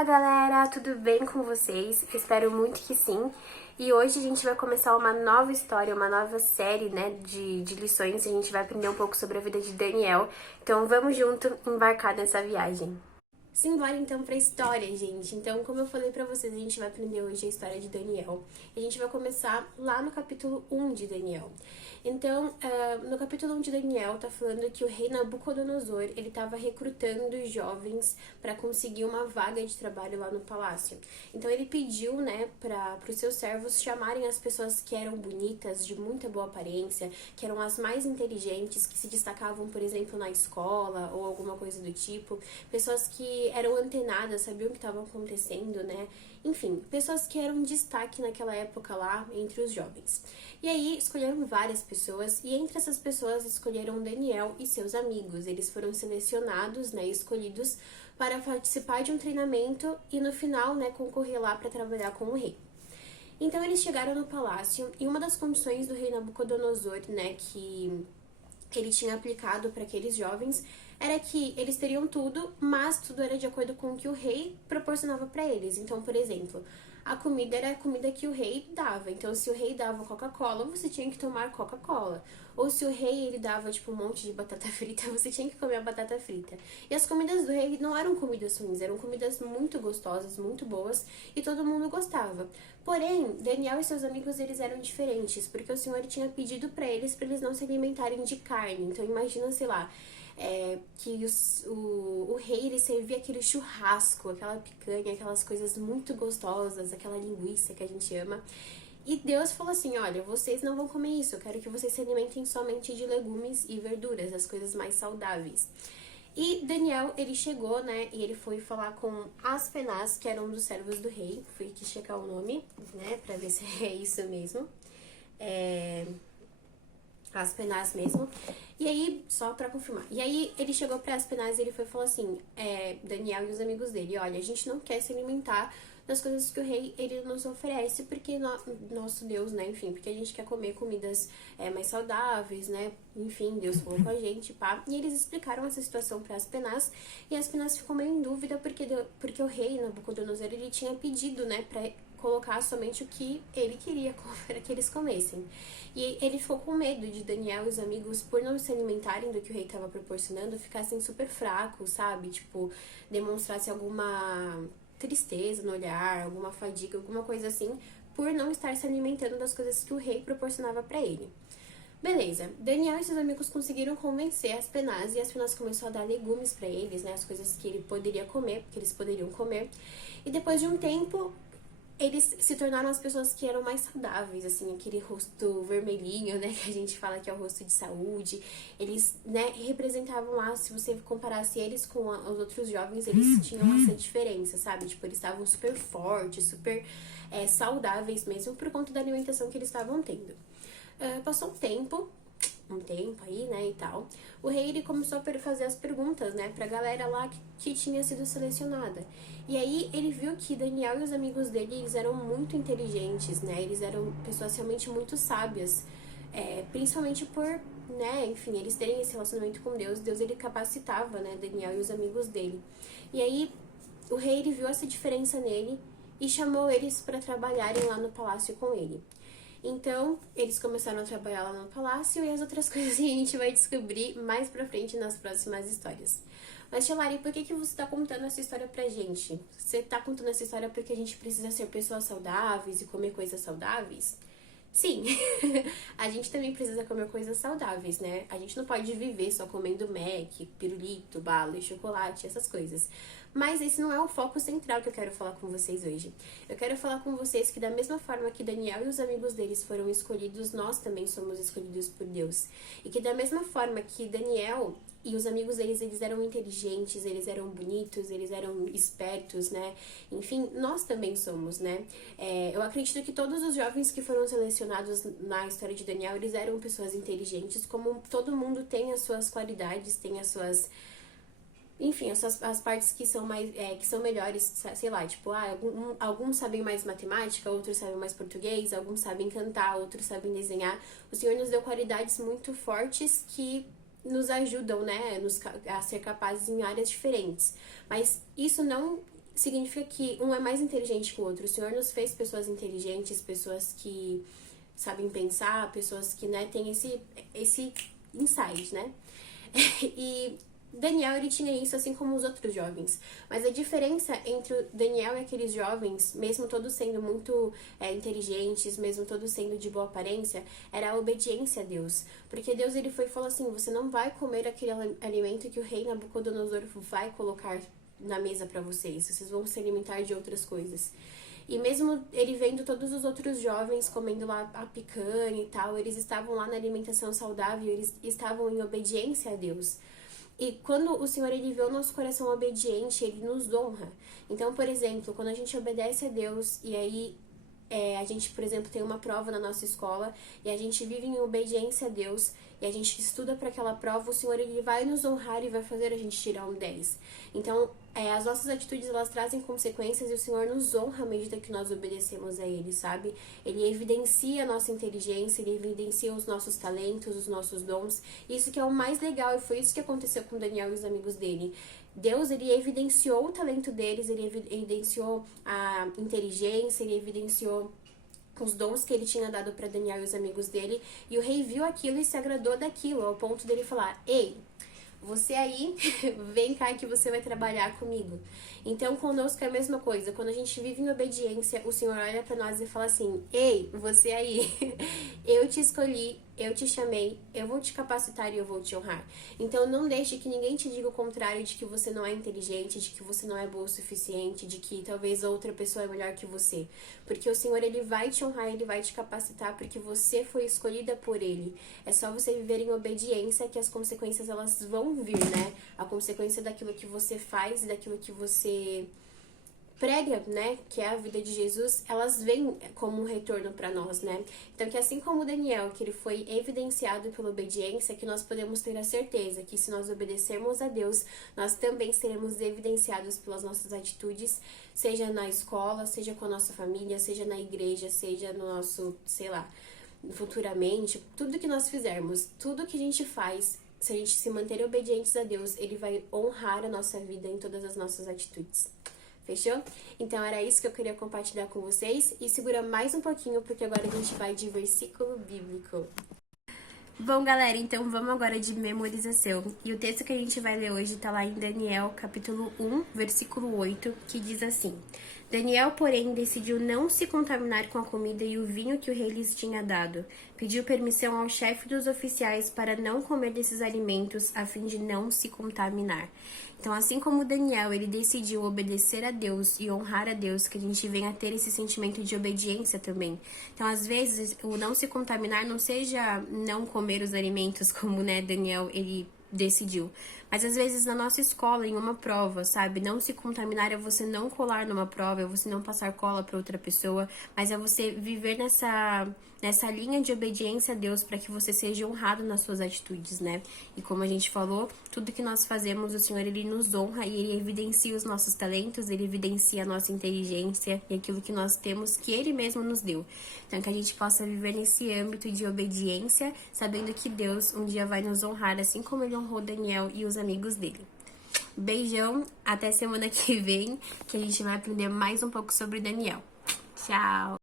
Fala galera, tudo bem com vocês? Espero muito que sim. E hoje a gente vai começar uma nova história, uma nova série, né, de lições. A gente vai aprender um pouco sobre a vida de Daniel. Então vamos junto embarcar nessa viagem. Simbora então pra história, gente. Então, como eu falei pra vocês, a gente vai aprender hoje a história de Daniel. A gente vai começar lá no capítulo 1 de Daniel. Então, no capítulo 1 de Daniel, tá falando que o rei Nabucodonosor, ele tava recrutando jovens para conseguir uma vaga de trabalho lá no palácio. Então, ele pediu, né, para os seus servos chamarem as pessoas que eram bonitas, de muita boa aparência, que eram as mais inteligentes, que se destacavam, por exemplo, na escola ou alguma coisa do tipo, pessoas que eram antenadas, sabiam o que estava acontecendo, né? Enfim, pessoas que eram destaque naquela época lá entre os jovens. E aí escolheram várias pessoas e entre essas pessoas escolheram Daniel e seus amigos. Eles foram selecionados, né, escolhidos para participar de um treinamento e no final, né, concorrer lá para trabalhar com o rei. Então eles chegaram no palácio e uma das condições do rei Nabucodonosor, né, que ele tinha aplicado para aqueles jovens era que eles teriam tudo, mas tudo era de acordo com o que o rei proporcionava para eles. Então, por exemplo, a comida era a comida que o rei dava. Então, se o rei dava Coca-Cola, você tinha que tomar Coca-Cola. Ou se o rei ele dava tipo um monte de batata frita, você tinha que comer a batata frita. E as comidas do rei não eram comidas ruins, eram comidas muito gostosas, muito boas e todo mundo gostava. Porém, Daniel e seus amigos eles eram diferentes, porque o Senhor tinha pedido para eles não se alimentarem de carne. Então, imagina, sei lá, que o rei ele servia aquele churrasco, aquela picanha, aquelas coisas muito gostosas, aquela linguiça que a gente ama. E Deus falou assim, olha, vocês não vão comer isso, eu quero que vocês se alimentem somente de legumes e verduras, as coisas mais saudáveis. E Daniel, ele chegou, né, e ele foi falar com Aspenaz, que era um dos servos do rei, fui aqui checar o nome, né, pra ver se é isso mesmo. Aspenaz mesmo. E aí, só pra confirmar. E aí, ele chegou pra Aspenaz e ele foi falar assim, Daniel e os amigos dele, olha, a gente não quer se alimentar das coisas que o rei, ele nos oferece, porque nosso Deus, né, enfim, porque a gente quer comer comidas mais saudáveis, né, enfim, Deus falou com a gente, pá. E eles explicaram essa situação pra Aspenaz, e Aspenaz ficou meio em dúvida, porque o rei, Nabucodonosor, ele tinha pedido, né, pra colocar somente o que ele queria que eles comessem. E ele ficou com medo de Daniel e os amigos, por não se alimentarem do que o rei estava proporcionando, ficassem super fracos, sabe? Tipo, demonstrasse alguma tristeza no olhar, alguma fadiga, alguma coisa assim, por não estar se alimentando das coisas que o rei proporcionava para ele. Beleza, Daniel e seus amigos conseguiram convencer Aspenaz e Aspenaz começou a dar legumes para eles, né, as coisas que ele poderia comer, que eles poderiam comer. E depois de um tempo, eles se tornaram as pessoas que eram mais saudáveis, assim, aquele rosto vermelhinho, né, que a gente fala que é o rosto de saúde. Eles, né, representavam lá, se você comparasse eles com os outros jovens, eles tinham essa diferença, sabe? Tipo, eles estavam super fortes, super saudáveis mesmo, por conta da alimentação que eles estavam tendo. Passou um tempo aí, né, e tal. O rei, ele começou a fazer as perguntas, né, pra galera lá que tinha sido selecionada. E aí, ele viu que Daniel e os amigos dele, eles eram muito inteligentes, né, eles eram pessoas realmente muito sábias, principalmente por, né, enfim, eles terem esse relacionamento com Deus. Deus, ele capacitava, né, Daniel e os amigos dele. E aí, o rei, ele viu essa diferença nele e chamou eles para trabalharem lá no palácio com ele. Então, eles começaram a trabalhar lá no palácio e as outras coisas a gente vai descobrir mais pra frente nas próximas histórias. Mas, Shalari, por que você tá contando essa história pra gente? Você tá contando essa história porque a gente precisa ser pessoas saudáveis e comer coisas saudáveis? Sim, a gente também precisa comer coisas saudáveis, né? A gente não pode viver só comendo Mac, pirulito, bala e chocolate, essas coisas. Mas esse não é o foco central que eu quero falar com vocês hoje. Eu quero falar com vocês que da mesma forma que Daniel e os amigos deles foram escolhidos, nós também somos escolhidos por Deus. E que da mesma forma que Daniel e os amigos deles, eles eram inteligentes, eles eram bonitos, eles eram espertos, né? Enfim, nós também somos, né? Eu acredito que todos os jovens que foram selecionados na história de Daniel, eles eram pessoas inteligentes, como todo mundo tem as suas qualidades, tem as suas... Enfim, as partes que são mais, que são melhores, sei lá, tipo, alguns sabem mais matemática, outros sabem mais português, alguns sabem cantar, outros sabem desenhar. O Senhor nos deu qualidades muito fortes que nos ajudam, né, a ser capazes em áreas diferentes. Mas isso não significa que um é mais inteligente que o outro. O Senhor nos fez pessoas inteligentes, pessoas que sabem pensar, pessoas que, né, têm esse insight, né? E Daniel, ele tinha isso assim como os outros jovens. Mas a diferença entre o Daniel e aqueles jovens, mesmo todos sendo muito inteligentes, mesmo todos sendo de boa aparência, era a obediência a Deus. Porque Deus, ele foi e falou assim, você não vai comer aquele alimento que o rei Nabucodonosor vai colocar na mesa para vocês vão se alimentar de outras coisas. E mesmo ele vendo todos os outros jovens comendo lá a picanha e tal, eles estavam lá na alimentação saudável, eles estavam em obediência a Deus. E quando o Senhor, ele vê o nosso coração obediente, ele nos honra. Então, por exemplo, quando a gente obedece a Deus e aí a gente, por exemplo, tem uma prova na nossa escola e a gente vive em obediência a Deus e a gente estuda para aquela prova, o Senhor, ele vai nos honrar e vai fazer a gente tirar um 10. Então, as nossas atitudes, elas trazem consequências e o Senhor nos honra à medida que nós obedecemos a Ele, sabe? Ele evidencia a nossa inteligência, Ele evidencia os nossos talentos, os nossos dons. Isso que é o mais legal e foi isso que aconteceu com Daniel e os amigos dele. Deus, ele evidenciou o talento deles, ele evidenciou a inteligência, ele evidenciou os dons que ele tinha dado para Daniel e os amigos dele, e o rei viu aquilo e se agradou daquilo, ao ponto dele falar, ei, você aí, vem cá que você vai trabalhar comigo. Então, conosco é a mesma coisa. Quando a gente vive em obediência, o Senhor olha pra nós e fala assim, ei, você aí, eu te escolhi, eu te chamei, eu vou te capacitar e eu vou te honrar. Então, não deixe que ninguém te diga o contrário, de que você não é inteligente, de que você não é boa o suficiente, de que talvez outra pessoa é melhor que você. Porque o Senhor, ele vai te honrar, ele vai te capacitar, porque você foi escolhida por ele. É só você viver em obediência que as consequências, elas vão vir, né? A consequência daquilo que você faz e daquilo que você prega, né, que é a vida de Jesus, elas vêm como um retorno para nós, né? Então, que assim como Daniel, que ele foi evidenciado pela obediência, que nós podemos ter a certeza que se nós obedecermos a Deus, nós também seremos evidenciados pelas nossas atitudes, seja na escola, seja com a nossa família, seja na igreja, seja no nosso, sei lá, futuramente, tudo que nós fizermos, tudo que a gente faz, se a gente se manter obedientes a Deus, Ele vai honrar a nossa vida em todas as nossas atitudes. Fechou? Então era isso que eu queria compartilhar com vocês. E segura mais um pouquinho, porque agora a gente vai de versículo bíblico. Bom, galera, então vamos agora de memorização. E o texto que a gente vai ler hoje tá lá em Daniel, capítulo 1, versículo 8, que diz assim: Daniel, porém, decidiu não se contaminar com a comida e o vinho que o rei lhes tinha dado. Pediu permissão ao chefe dos oficiais para não comer desses alimentos, a fim de não se contaminar. Então, assim como Daniel, ele decidiu obedecer a Deus e honrar a Deus, que a gente venha a ter esse sentimento de obediência também. Então, às vezes, o não se contaminar não seja não comer os alimentos, como, né, Daniel, ele decidiu. Mas às vezes na nossa escola, em uma prova, sabe? Não se contaminar é você não colar numa prova, é você não passar cola para outra pessoa, mas é você viver nessa linha de obediência a Deus para que você seja honrado nas suas atitudes, né? E como a gente falou, tudo que nós fazemos, o Senhor, ele nos honra e ele evidencia os nossos talentos, ele evidencia a nossa inteligência e aquilo que nós temos que ele mesmo nos deu. Então, que a gente possa viver nesse âmbito de obediência, sabendo que Deus um dia vai nos honrar, assim como ele honrou Daniel e os amigos dele. Beijão, até semana que vem, que a gente vai aprender mais um pouco sobre Daniel. Tchau!